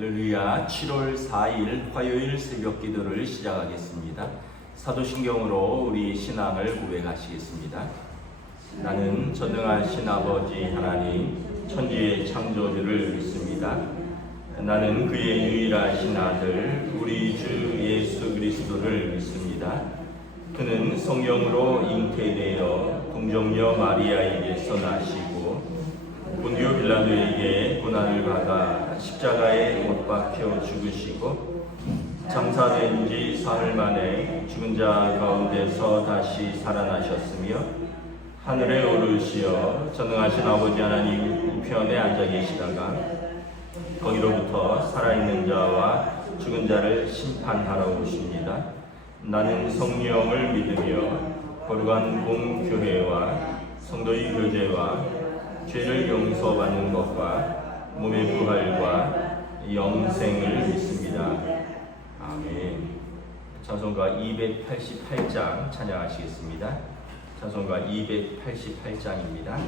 할렐루야. 7월 4일 화요일 새벽 기도를 시작하겠습니다. 사도신경으로 우리 신앙을 고백하시겠습니다. 나는 전능하신 아버지 하나님 천지의 창조주를 믿습니다. 나는 그의 유일하신 아들 우리 주 예수 그리스도를 믿습니다. 그는 성령으로 잉태되어 동정녀 마리아에게서 나시고 본디오 빌라도에게 고난을 받아 십자가에 못 박혀 죽으시고 장사된 지 사흘 만에 죽은 자 가운데서 다시 살아나셨으며 하늘에 오르시어 전능하신 아버지 하나님 우편에 앉아 계시다가 거기로부터 살아있는 자와 죽은 자를 심판하러 오십니다. 나는 성령을 믿으며 거룩한 공교회와 성도의 교제와 죄를 용서받는 것과 몸의 부활과 영생을 믿습니다. 아멘. 찬송가 288장 찬양하시겠습니다. 찬송가 288장입니다.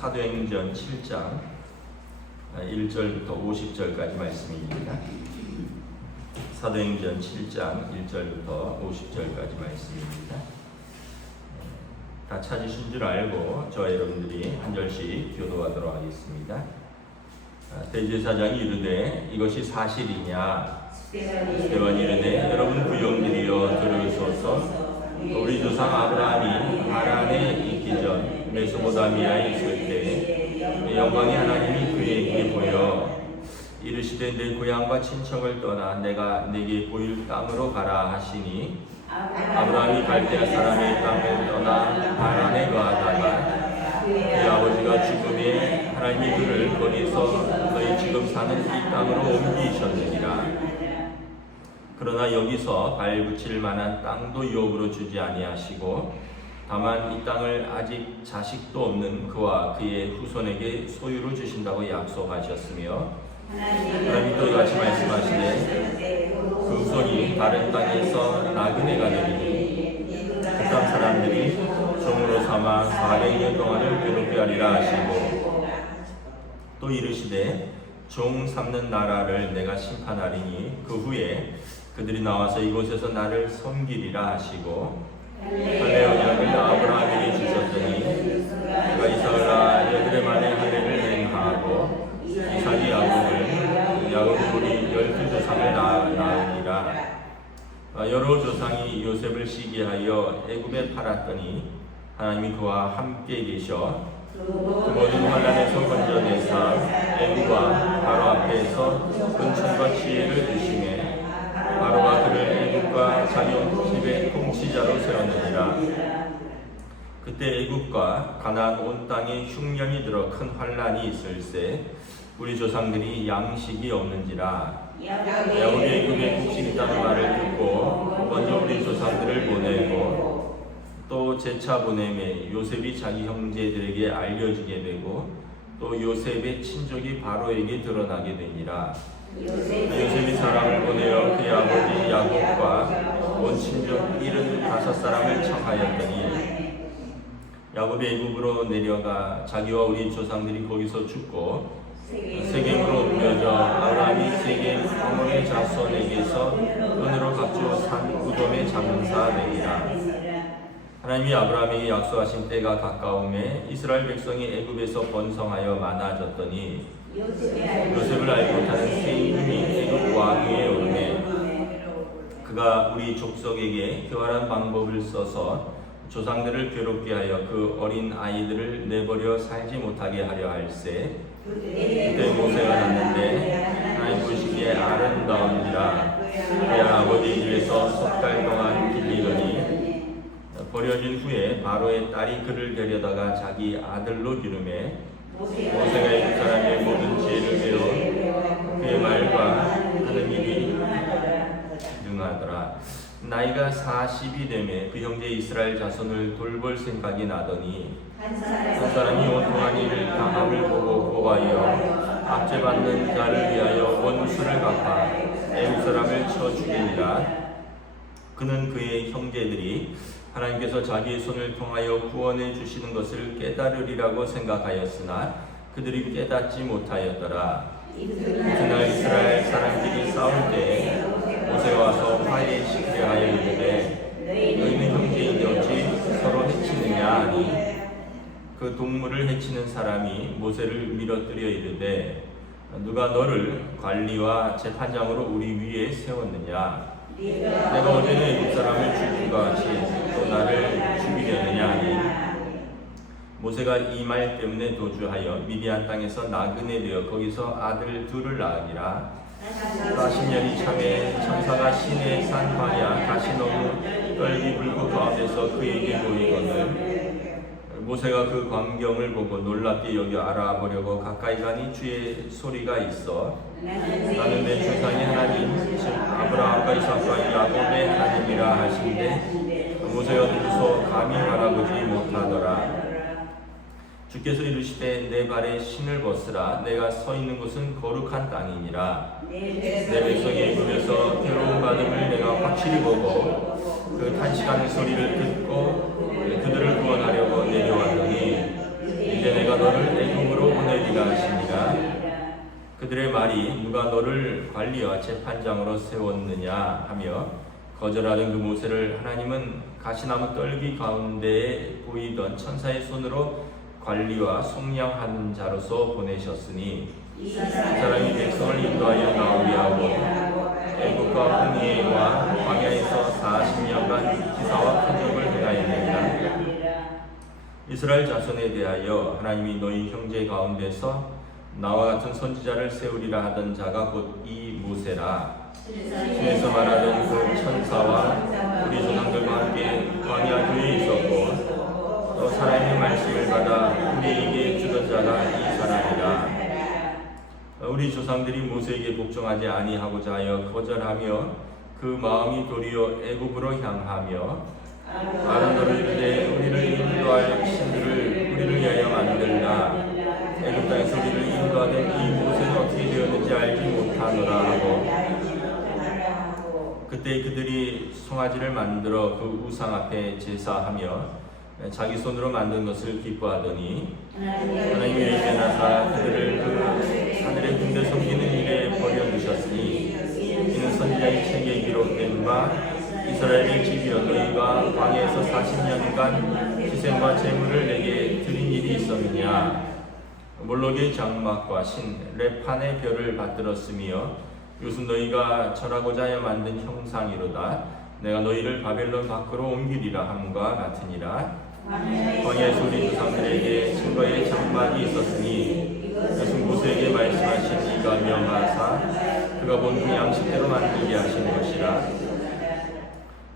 사도행전 7장 1절부터 50절까지 말씀입니다. 사도행전 7장 1절부터 50절까지 말씀입니다. 다 찾으신 줄 알고 저와 여러분들이 한 절씩 교도하도록 하겠습니다. 대제사장이 이르되 이것이 사실이냐? 스데반이 이르되 여러분 부용들이여 들으소서. 우리 조상 아브라함이 하란에 있기 전 메소포타미아에 있을 때 영광의 하나님이 그에게 보여 이르시되 내 고향과 친척을 떠나 내가 네게 보일 땅으로 가라 하시니 아브라함이 갈대아 사람의 땅을 떠나 하란에 거하다가 그의 아버지가 죽음에 하나님이 그를 거기서 너희 지금 사는 이 땅으로 옮기셨느니라. 그러나 여기서 발붙일 만한 땅도 유업으로 주지 아니하시고 다만 이 땅을 아직 자식도 없는 그와 그의 후손에게 소유로 주신다고 약속하셨으며 하나님 또 이같이 말씀하시되 그 후손이 다른 땅에서 나그네가 되리니 그 땅 사람들이 종으로 삼아 400년 동안을 괴롭게 하리라 하시고 또 이르시되 종 삼는 나라를 내가 심판하리니 그 후에 그들이 나와서 이곳에서 나를 섬기리라 하시고 할례언약을 아브라함에게 주셨더니 그가 이삭을 낳아 여드레 만에 할례를 행하고 이삭이 야곱이 우리 12조상을 낳으니라. 여러 조상이 요셉을 시기하여 애굽에 팔았더니 하나님이 그와 함께 계셔 그 모든 환난에서 건져내사 애굽과 바로 앞에서 은총과 지혜를 주시매 바로가 그를 애굽과 자기 온 집의 통치자로 세웠느니라. 그때 애굽과 가나안 온 땅에 흉년이 들어 큰 환난이 있을세 우리 조상들이 양식이 없는지라. 야곱이 애굽에 곡식이 있다는 말을 듣고 먼저 우리 조상들을 보내고 또 재차 보내매 요셉이 자기 형제들에게 알려주게 되고 또 요셉의 친족이 바로에게 드러나게 되니라. 요셉이 사람을 보내어 그의 아버지 야곱과 온 친족 75사람을 청하였더니 야곱이 애굽으로 내려가 자기와 우리 조상들이 거기서 죽고 세겜으로 옮겨져 아브라함이 세겜 아모리 자손에게서 은으로 값주어 산 우돔의 장사 되니라. 하나님이 아브라함에게 약속하신 때가 가까움에 이스라엘 백성이 애굽에서 번성하여 많아졌더니 요셉을 알지 못하는 세 이름이 애굽 왕 위에 오르매 그가 우리 족속에게 교활한 방법을 써서 조상들을 괴롭게 하여 그 어린 아이들을 내버려 살지 못하게 하려 할세. 그때 모세가 났는데 하나님 보시기에 아름다운지라. 그의 아버지 집에서 석 달 동안 길리더니 버려진 후에 바로의 딸이 그를 데려다가 자기 아들로 기르매 모세가 이 사람의 모든 지혜를 배워 그의 말과 하는 일이 능하더라. 나이가 40이 되매 그 형제 이스라엘 자손을 돌볼 생각이 나더니 한 사람이 온통한 일을 당함을 보고 고하여 압제받는 자를 위하여 원수를 갚아 애국 사람을 쳐 죽이니라. 그는 그의 형제들이 하나님께서 자기의 손을 통하여 구원해 주시는 것을 깨달으리라고 생각하였으나 그들이 깨닫지 못하였더라. 이튿날 이스라엘 사람들이 싸울 때 모세가 와서 화해시키려 하여 이르되 너희는 형제인데 어찌 서로 해치느냐 하니 그 동물을 해치는 사람이 모세를 밀어뜨려 이르되 누가 너를 관리와 재판장으로 우리 위에 세웠느냐? 내가 어제는 애굽 사람을 죽인 것 같이 또 나를 죽이려느냐 하니 모세가 이 말 때문에 도주하여 미디안 땅에서 나그네 되어 거기서 아들 둘을 낳으니라. 40년이 참에 천사가 시내의 산 광야 다시 너무 떨기 불꽃 가운데서 그에게 보이거늘 모세가 그 광경을 보고 놀랍게 여겨 알아보려고 가까이 가니 주의 소리가 있어 나는 내 조상의 하나님 즉 아브라함과 이삭과 야곱의 하나님이라 하시는데 모세가 두서 감히 알아보지 못하더라. 주께서 이르시되 내 발에 신을 벗으라. 내가 서 있는 곳은 거룩한 땅이니라. 내 백성이 애굽에서 괴로움 받음을 내가 확실히 보고 그 탄식하는 소리를 듣고 그들을 구원하려고 내려왔더니 이제 내가 너를 애굽으로 보내리라 하시니라. 그들의 말이 누가 너를 관리와 재판장으로 세웠느냐 하며 거절하던 그 모세를 하나님은 가시나무 떨기 가운데에 보이던 천사의 손으로 관리와 속량하는 자로서 보내셨으니 이 사람이 백성을 인도하여 나오게 하고 애국과 홍해와 광야에서 40년간 기사와 표적을 행하였느니라. 이스라엘 자손에 대하여 하나님이 너희 형제 가운데서 나와 같은 선지자를 세우리라 하던 자가 곧 이 모세라. 주에서 말하던 그 천사와 우리 조상들과 함께 광야 뒤에 있었고 또 살아있는 말씀을 받아 우리에게 주던 자가 이 사람이라. 우리 조상들이 모세에게 복종하지 아니하고자 하여 거절하며 그 마음이 도리어 애굽으로 향하며 아론으로 이르되 우리를 인도할 신들을 우리를 위하여 만들라. 애굽 땅에서 우리를 인도하던 이 모세는 어떻게 되었는지 무엇인지 알지 못하노라 하고 그때 그들이 송아지를 만들어 그 우상 앞에 제사하며 자기 손으로 만든 것을 기뻐하더니 하나님이 일어나사 그들을 그 하늘의 군대 섬기는 일에 버려두셨으니 이는 선지자의 책에 기록된 바 이스라엘의 집이여 너희가 광야에서 40년간 희생과 제물을 내게 드린 일이 있었느냐. 몰록의 장막과 신 레판의 별을 받들었으며 이것은 너희가 절하고자 하여 만든 형상이로다. 내가 너희를 바벨론 밖으로 옮기리라 함과 같으니라. 광야에서 우리 조상들에게 증거의 장막이 있었으니 이것은 모세에게 말씀하신 이가 명하사 그가 본 그 양식대로 만들게 하신 것이라.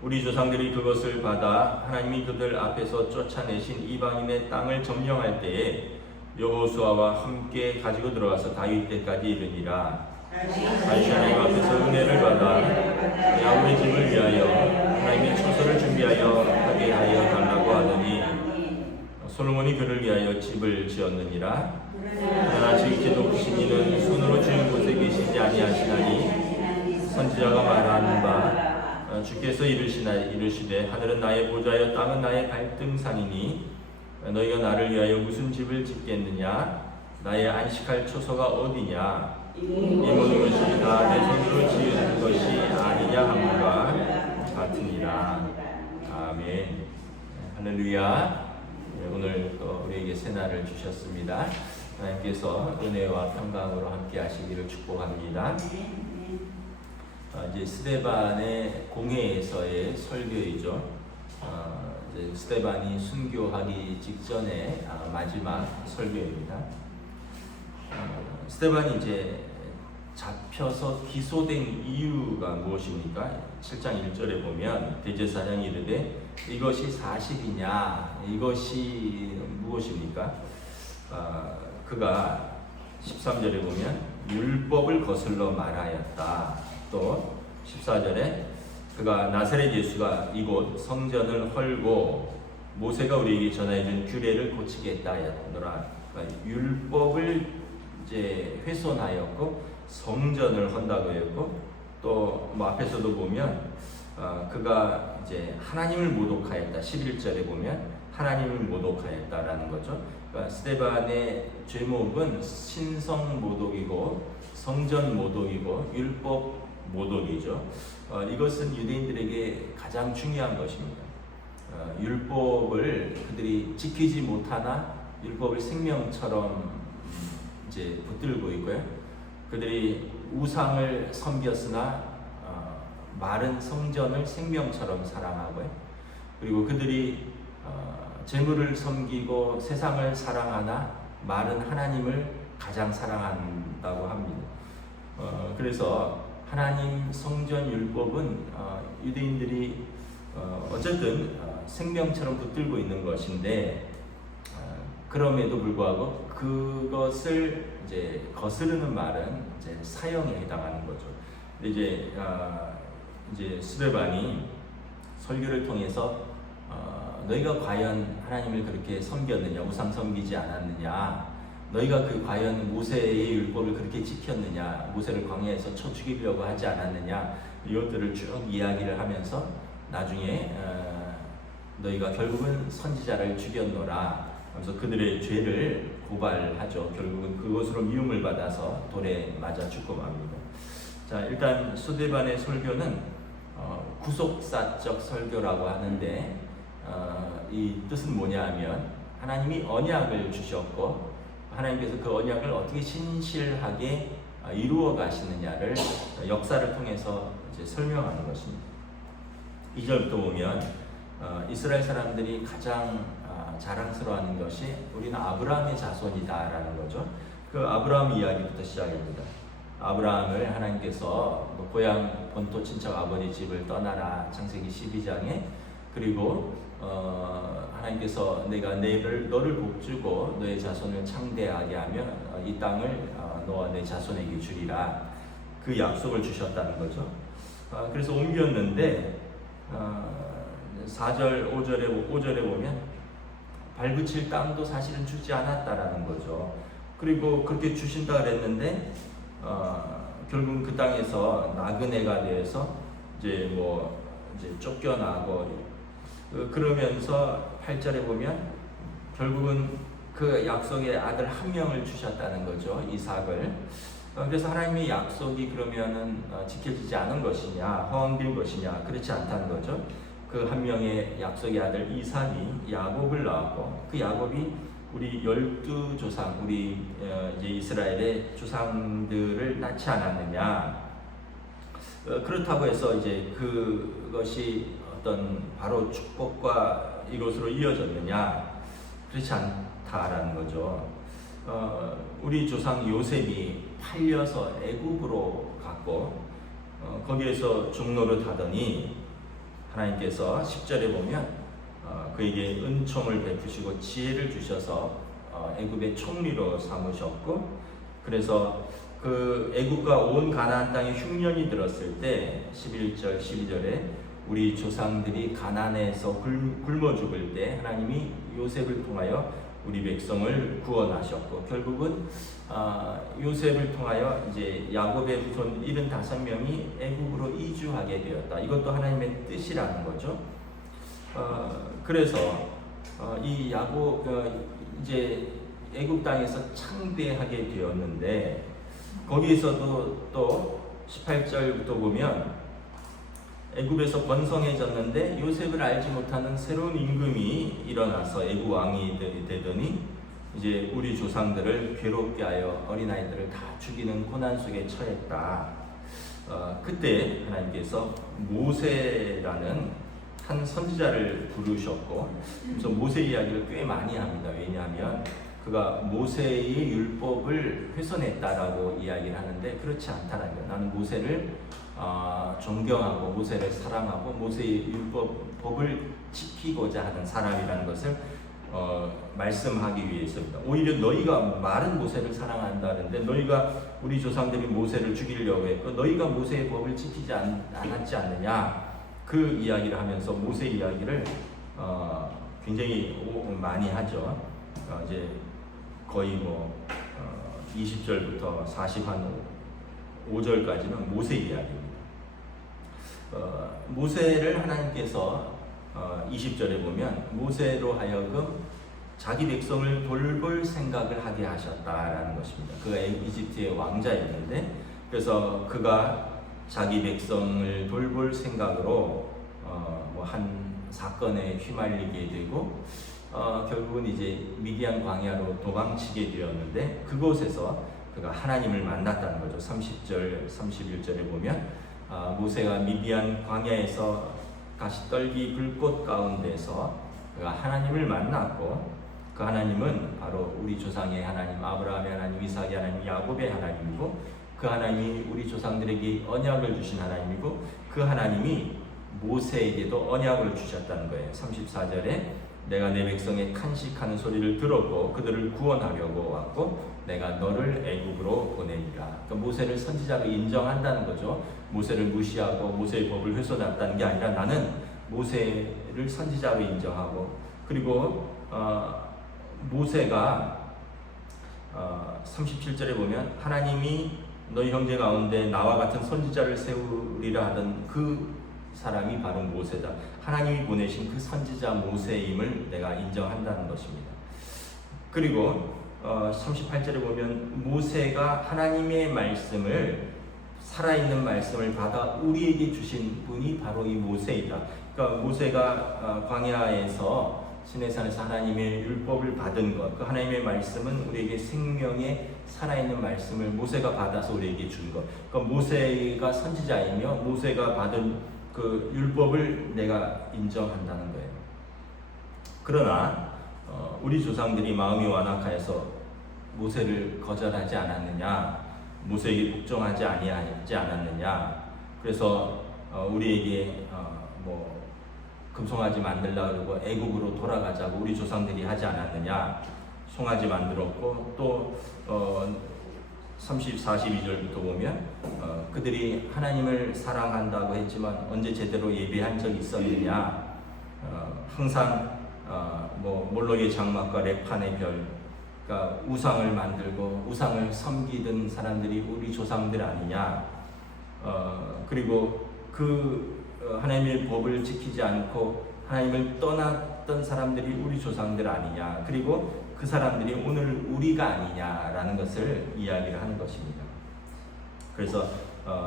우리 조상들이 그것을 받아 하나님이 그들 앞에서 쫓아내신 이방인의 땅을 점령할 때에 여호수아와 함께 가지고 들어가서 다윗 때까지 이르니라. 다윗이 하나님 앞에서 은혜를 받아 야훼의 집을 위하여 하나님의 처소를 준비하여 하게 하여 달라고 하더니 솔로몬이 그를 위하여 집을 지었느니라. 그러나 지극히 높으신 이는 손으로 지은 곳에 계시지 아니하시나니 선지자가 말하는 바 주께서 이르시되 하늘은 나의 보좌여 땅은 나의 발등상이니 너희가 나를 위하여 무슨 집을 짓겠느냐. 나의 안식할 초소가 어디냐. 이 모든 것이 다 내 손으로 지은 것이 아니냐 함과 같으니라. 아멘. 할렐루야. 오늘 또 우리에게 새날을 주셨습니다. 하나님께서 은혜와 평강으로 함께 하시기를 축복합니다. 이제 스데반의 공회에서의 설교이죠. 이제 스데반이 순교하기 직전의 마지막 설교입니다. 스데반이 이제 잡혀서 기소된 이유가 무엇입니까? 7장 1절에 보면 대제사장이 이르되 이것이 사실이냐? 이것이 무엇입니까? 그가 13절에 보면 율법을 거슬러 말하였다. 또 14절에 그가 나사렛 예수가 이곳 성전을 헐고 모세가 우리에게 전해준 규례를 고치겠다 하였노라. 그러니까 율법을 이제 훼손하였고 성전을 헌다고 했고 또 뭐 앞에서도 보면 그가 이제 하나님을 모독하였다. 11절에 보면 하나님을 모독하였다라는 거죠. 그러니까 스데반의 죄목은 신성 모독이고 성전 모독이고 율법 모독이죠. 이것은 유대인들에게 가장 중요한 것입니다. 율법을 그들이 지키지 못하나 율법을 생명처럼 이제 붙들고 있고요. 그들이 우상을 섬겼으나 마른 성전을 생명처럼 사랑하고요. 그리고 그들이 재물을 섬기고 세상을 사랑하나 마른 하나님을 가장 사랑한다고 합니다. 그래서 하나님 성전 율법은 유대인들이 어쨌든 생명처럼 붙들고 있는 것인데 그럼에도 불구하고 그것을 이제 거스르는 말은 이제 사형에 해당하는 거죠. 근데 이제 스데반이 설교를 통해서 너희가 과연 하나님을 그렇게 섬겼느냐, 우상 섬기지 않았느냐, 너희가 과연 모세의 율법을 그렇게 지켰느냐, 모세를 광야에서 쳐 죽이려고 하지 않았느냐, 이것들을 쭉 이야기를 하면서 나중에 너희가 결국은 선지자를 죽였노라 하면서 그들의 죄를 고발하죠. 결국은 그것으로 미움을 받아서 돌에 맞아 죽고 맙니다. 자, 일단 스데반의 설교는 구속사적 설교라고 하는데 이 뜻은 뭐냐 하면 하나님이 언약을 주셨고 하나님께서 그 언약을 어떻게 신실하게 이루어 가시느냐를 역사를 통해서 이제 설명하는 것입니다. 2절부터 보면 이스라엘 사람들이 가장 자랑스러워하는 것이 우리는 아브라함의 자손이다라는 거죠. 그 아브라함 이야기부터 시작입니다. 아브라함을 하나님께서 고향 본토 친척 아버지 집을 떠나라 창세기 12장에 그리고 하나님께서 내가 너를 복주고 너의 자손을 창대하게 하며 이 땅을 너와 내 자손에게 주리라 그 약속을 주셨다는 거죠. 그래서 옮겼는데 4절 5절에 보면 발붙일 땅도 사실은 주지 않았다라는 거죠. 그리고 그렇게 주신다 그랬는데 결국 그 땅에서 나그네가 되어서 이제 쫓겨나고 그러면서 8절에 보면 결국은 그 약속의 아들 한 명을 주셨다는 거죠. 이삭을. 그래서 하나님의 약속이 그러면은 지켜지지 않은 것이냐, 허황된 것이냐, 그렇지 않다는 거죠. 그 한 명의 약속의 아들 이삭이 야곱을 낳았고, 그 야곱이 우리 12조상, 우리 이제 이스라엘의 조상들을 낳지 않았느냐. 그렇다고 해서 이제 그것이 어떤 바로 축복과 이것으로 이어졌느냐, 그렇지 않다라는 거죠. 우리 조상 요셉이 팔려서 애굽으로 갔고 거기에서 종노릇 하더니 하나님께서 10절에 보면 그에게 은총을 베푸시고 지혜를 주셔서 애굽의 총리로 삼으셨고, 그래서 그 애굽과 온 가나안 땅에 흉년이 들었을 때 11절 12절에 우리 조상들이 가나안에서 굶어 죽을 때 하나님이 요셉을 통하여 우리 백성을 구원하셨고, 결국은 요셉을 통하여 이제 야곱의 후손 75명이 애굽으로 이주하게 되었다. 이것도 하나님의 뜻이라는 거죠. 그래서 이 야곱 이제 애굽 땅에서 창대하게 되었는데, 거기에서도 또 18절부터 보면 애굽에서 번성해졌는데 요셉을 알지 못하는 새로운 임금이 일어나서 애굽 왕이 되더니 이제 우리 조상들을 괴롭게 하여 어린아이들을 다 죽이는 고난 속에 처했다. 그때 하나님께서 모세라는 한 선지자를 부르셨고, 그래서 모세 이야기를 꽤 많이 합니다. 왜냐하면 그가 모세의 율법을 훼손했다라고 이야기를 하는데 그렇지 않다는 거예요. 나는 모세를 존경하고 모세를 사랑하고 모세의 율법을 지키고자 하는 사람이라는 것을 말씀하기 위해서입니다. 오히려 너희가 말은 모세를 사랑한다는데 너희가 우리 조상들이 모세를 죽이려고 했고 너희가 모세의 법을 지키지 않았지 않느냐, 그 이야기를 하면서 모세 이야기를 굉장히 많이 하죠. 이제 거의 20절부터 45절까지는 모세 이야기입니다. 모세를 하나님께서 20절에 보면 모세로 하여금 자기 백성을 돌볼 생각을 하게 하셨다라는 것입니다. 그가 이집트의 왕자였는데, 그래서 그가 자기 백성을 돌볼 생각으로 한 사건에 휘말리게 되고 결국은 이제 미디안 광야로 도망치게 되었는데, 그곳에서 그가 하나님을 만났다는 거죠. 30절, 31절에 보면 모세가 미디안 광야에서 가시떨기 불꽃 가운데서 그가 하나님을 만났고, 그 하나님은 바로 우리 조상의 하나님, 아브라함의 하나님, 이삭의 하나님, 야곱의 하나님이고, 그 하나님이 우리 조상들에게 언약을 주신 하나님이고, 그 하나님이 모세에게도 언약을 주셨다는 거예요. 34절에 내가 내 백성의 탄식하는 소리를 들었고 그들을 구원하려고 왔고 내가 너를 애굽으로 보내리라. 그러니까 모세를 선지자로 인정한다는 거죠. 모세를 무시하고 모세의 법을 훼손했다는 게 아니라 나는 모세를 선지자로 인정하고, 그리고 모세가 37절에 보면 하나님이 너희 형제 가운데 나와 같은 선지자를 세우리라 하던 그 사람이 바로 모세다. 하나님이 보내신 그 선지자 모세임을 내가 인정한다는 것입니다. 그리고 38절에 보면 모세가 하나님의 말씀을, 살아있는 말씀을 받아 우리에게 주신 분이 바로 이 모세이다. 그러니까 모세가 광야에서 시내산에서 하나님의 율법을 받은 것, 그 하나님의 말씀은 우리에게 생명의 살아있는 말씀을 모세가 받아서 우리에게 준 것. 그러니까 모세가 선지자이며 모세가 받은 그 율법을 내가 인정한다는 거예요. 그러나 우리 조상들이 마음이 완악하여서 모세를 거절하지 않았느냐, 모세에게 복종하지 아니하지 않았느냐. 그래서 우리에게 금송아지 만들라 그러고 애국으로 돌아가자고 우리 조상들이 하지 않았느냐. 송아지 만들었고 또 42절부터 보면 그들이 하나님을 사랑한다고 했지만 언제 제대로 예배한 적이 있었느냐. 항상 몰록의 장막과 렙판의 별, 그러니까 우상을 만들고 우상을 섬기던 사람들이 우리 조상들 아니냐. 그리고 하나님의 법을 지키지 않고 하나님을 떠났던 사람들이 우리 조상들 아니냐. 그리고 그 사람들이 오늘 우리가 아니냐라는 것을 이야기를 하는 것입니다. 그래서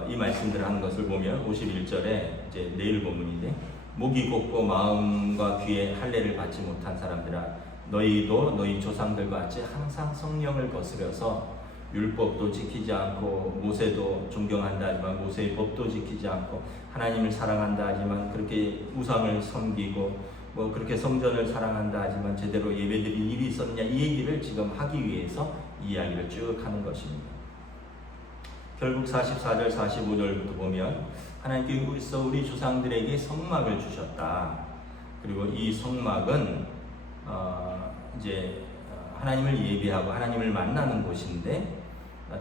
이 말씀들을 하는 것을 보면 51절에 이제 내일 본문인데, 목이 곱고 마음과 귀에 할례를 받지 못한 사람들아, 너희도 너희 조상들과 같이 항상 성령을 거스려서 율법도 지키지 않고 모세도 존경한다 하지만 모세의 법도 지키지 않고 하나님을 사랑한다 하지만 그렇게 우상을 섬기고 뭐 그렇게 성전을 사랑한다 하지만 제대로 예배드릴 일이 있었느냐, 이 얘기를 지금 하기 위해서 이야기를 쭉 하는 것입니다. 결국 44절 45절부터 보면 하나님께서 우리 조상들에게 성막을 주셨다. 그리고 이 성막은 이제 하나님을 예배하고 하나님을 만나는 곳인데,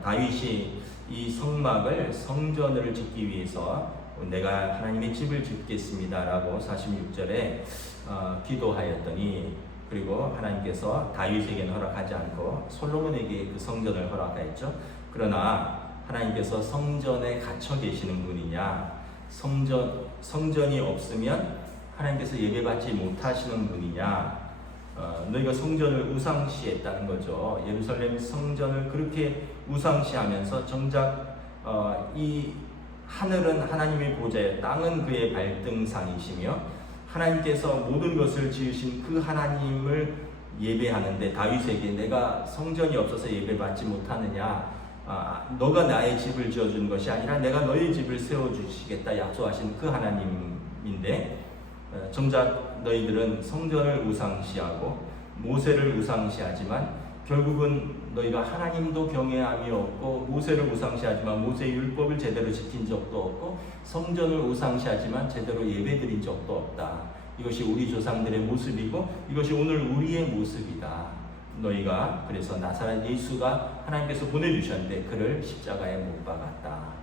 다윗이 이 성막을 성전을 짓기 위해서 내가 하나님의 집을 짓겠습니다라고 46절에 기도하였더니, 그리고 하나님께서 다윗에게는 허락하지 않고 솔로몬에게 그 성전을 허락하였죠. 그러나 하나님께서 성전에 갇혀 계시는 분이냐, 성전이 없으면 하나님께서 예배받지 못하시는 분이냐, 너희가 성전을 우상시했다는 거죠. 예루살렘 성전을 그렇게 우상시하면서 정작 이 하늘은 하나님의 보좌에 땅은 그의 발등상이시며 하나님께서 모든 것을 지으신 그 하나님을 예배하는데 다윗에게 내가 성전이 없어서 예배받지 못하느냐, 너가 나의 집을 지어준 것이 아니라 내가 너의 집을 세워주시겠다 약속하신 그 하나님인데, 정작 너희들은 성전을 우상시하고 모세를 우상시하지만 결국은 너희가 하나님도 경외함이 없고 모세를 우상시하지만 모세의 율법을 제대로 지킨 적도 없고 성전을 우상시하지만 제대로 예배드린 적도 없다. 이것이 우리 조상들의 모습이고 이것이 오늘 우리의 모습이다. 너희가 그래서 나사렛 예수가 하나님께서 보내주셨는데 그를 십자가에 못 박았다.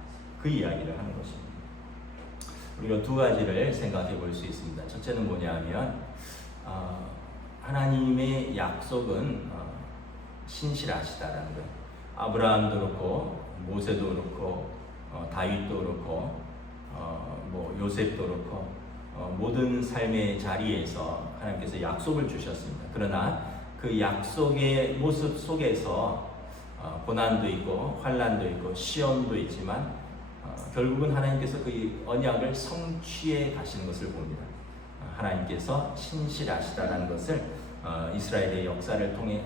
그 이야기를 하는 것입니다. 우리가 두 가지를 생각해 볼 수 있습니다. 첫째는 뭐냐면 하나님의 약속은 신실하시다라는 거예요. 아브라함도 그렇고 모세도 그렇고 다윗도 그렇고 뭐 요셉도 그렇고 모든 삶의 자리에서 하나님께서 약속을 주셨습니다. 그러나 그 약속의 모습 속에서 고난도 있고 환난도 있고 시험도 있지만 결국은 하나님께서 그 언약을 성취해 가시는 것을 봅니다. 하나님께서 신실하시다라는 것을 이스라엘의 역사를 통해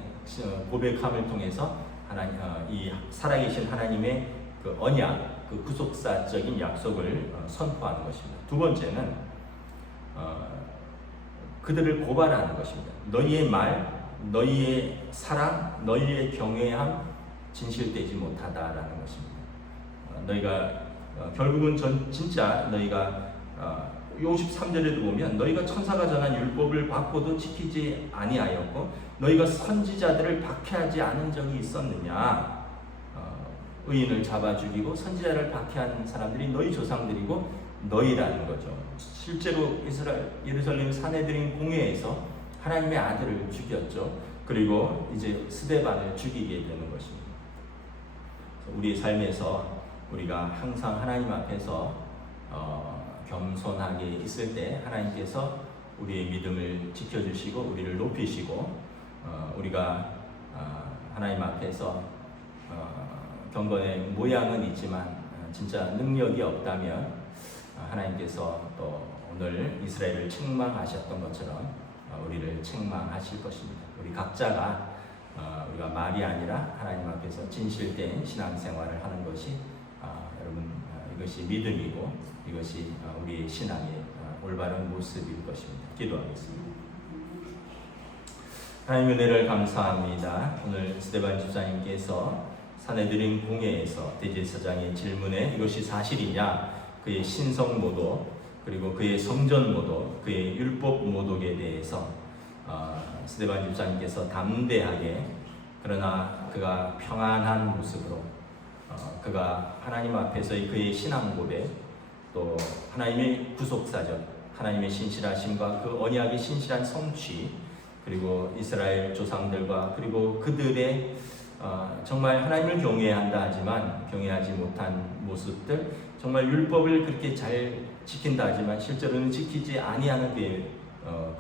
고백함을 통해서 이 살아계신 하나님의 그 언약, 그 구속사적인 약속을 선포하는 것입니다. 두 번째는 그들을 고발하는 것입니다. 너희의 말, 너희의 사랑, 너희의 경외함 진실되지 못하다라는 것입니다. 너희가 결국은 진짜 너희가 53절에도 보면 너희가 천사가 전한 율법을 받고도 지키지 아니하였고 너희가 선지자들을 박해하지 않은 적이 있었느냐. 의인을 잡아 죽이고 선지자를 박해한 사람들이 너희 조상들이고 너희라는 거죠. 실제로 예루살렘 산헤드린 공회에서 하나님의 아들을 죽였죠. 그리고 이제 스데반을 죽이게 되는 것입니다. 우리의 삶에서 우리가 항상 하나님 앞에서 겸손하게 있을 때 하나님께서 우리의 믿음을 지켜주시고 우리를 높이시고 우리가 하나님 앞에서 경건의 모양은 있지만 진짜 능력이 없다면 하나님께서 또 오늘 이스라엘을 책망하셨던 것처럼 우리를 책망하실 것입니다. 우리 각자가 우리가 말이 아니라 하나님 앞에서 진실된 신앙생활을 하는 것이 여러분 이것이 믿음이고 이것이 우리의 신앙의 올바른 모습일 것입니다. 기도하겠습니다. 하나님 은혜를 감사합니다. 오늘 스데반 집사님께서 산헤드린 공회에서 대제사장의 질문에 이것이 사실이냐, 그의 신성 모독 그리고 그의 성전 모독, 그의 율법 모독에 대해서 스데반 집사님께서 담대하게 그러나 그가 평안한 모습으로 그가 하나님 앞에서의 그의 신앙 고백, 또 하나님의 구속사적, 하나님의 신실하심과 그 언약의 신실한 성취, 그리고 이스라엘 조상들과 그리고 그들의 정말 하나님을 경외한다 하지만 경외하지 못한 모습들, 정말 율법을 그렇게 잘 지킨다 하지만 실제로는 지키지 아니하는 게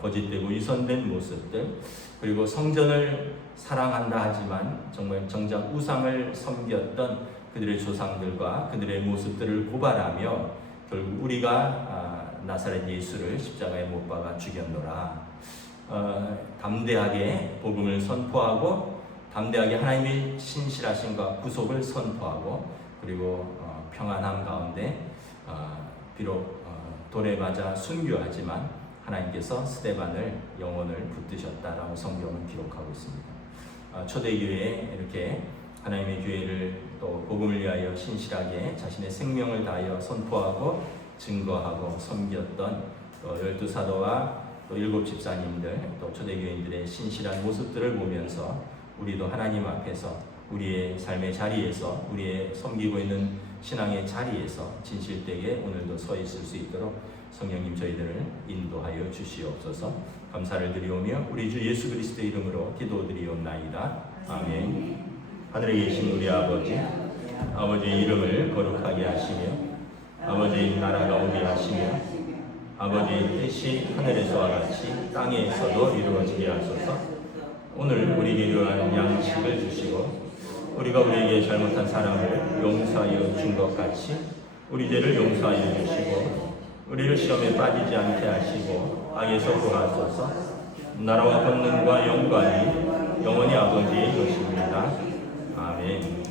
거짓되고 위선된 모습들, 그리고 성전을 사랑한다 하지만 정말 정작 우상을 섬겼던 그들의 조상들과 그들의 모습들을 고발하며 결국 우리가 나사렛 예수를 십자가에 못 박아 죽였노라. 담대하게 복음을 선포하고 담대하게 하나님의 신실하심과 구속을 선포하고 그리고 평안함 가운데 비록 돌에 맞아 순교하지만 하나님께서 스데반을 영혼을 붙드셨다라고 성경은 기록하고 있습니다. 초대교회에 이렇게 하나님의 교회를 또 복음을 위하여 신실하게 자신의 생명을 다하여 선포하고 증거하고 섬겼던 또 12사도와 또 7 집사님들 또 초대교인들의 신실한 모습들을 보면서 우리도 하나님 앞에서 우리의 삶의 자리에서 우리의 섬기고 있는 신앙의 자리에서 진실되게 오늘도 서 있을 수 있도록 성령님 저희들을 인도하여 주시옵소서. 감사를 드리오며 우리 주 예수 그리스도의 이름으로 기도드리옵나이다. 아멘. 하늘에 계신 우리 아버지, 아버지의 이름을 거룩하게 하시며 아버지의 나라가 오게 하시며 아버지의 뜻이 하늘에서와 같이 땅에서도 이루어지게 하소서. 오늘 우리에게 필요한 양식을 주시고 우리가 우리에게 잘못한 사람을 용서하여 준 것 같이 우리 죄를 용서하여 주시고 우리를 시험에 빠지지 않게 하시고 악에서 구하소서. 나라와 권능과 영광이 영원히 아버지의 것입니다. 아멘.